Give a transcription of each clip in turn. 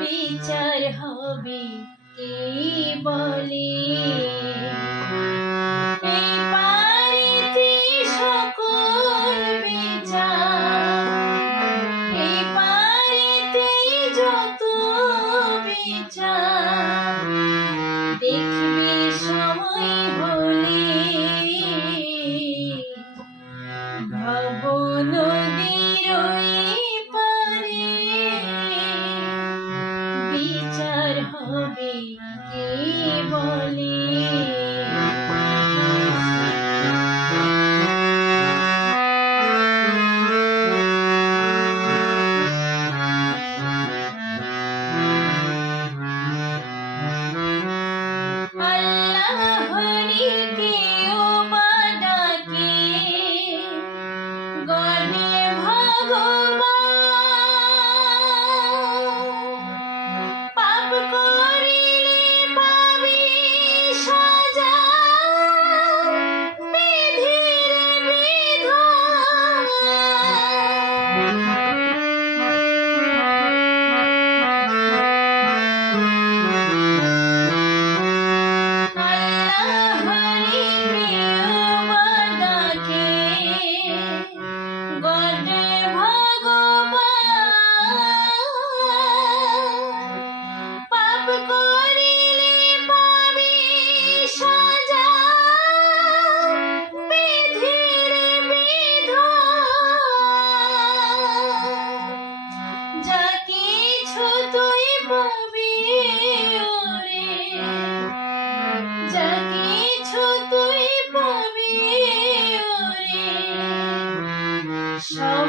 বিচার হবে কে বলে vivo ali.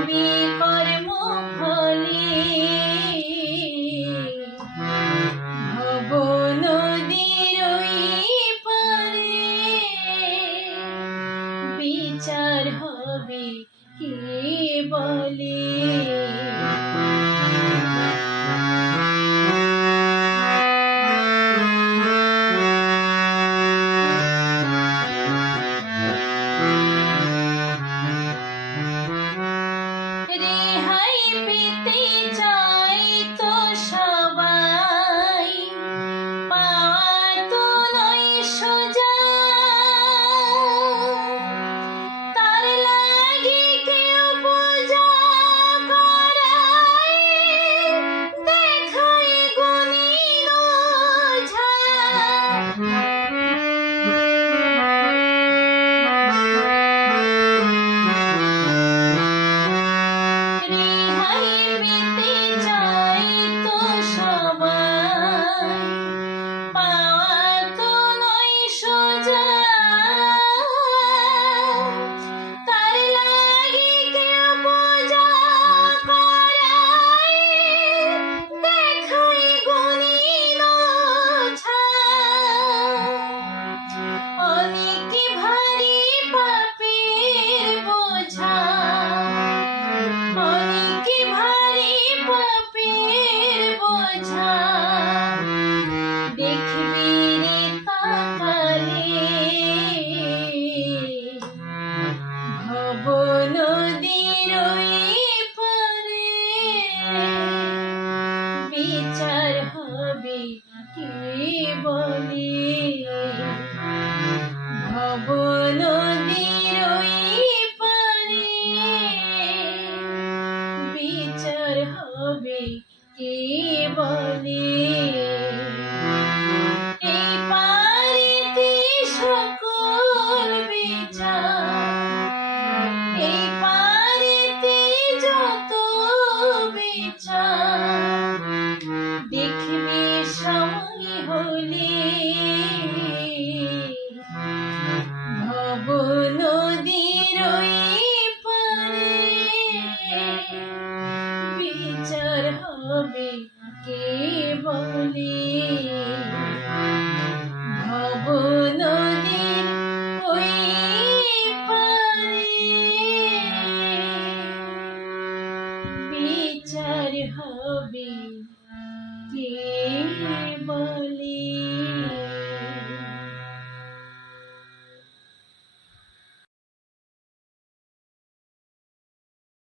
আমি কর্ম ফলে। ভব নদীর পরে বিচার হবে কে বলে? তুই বলি ভবন পারে বিচার হবে কে বলে বিচার হবে কে বলে? ভবন বিচার হবে কে বলে?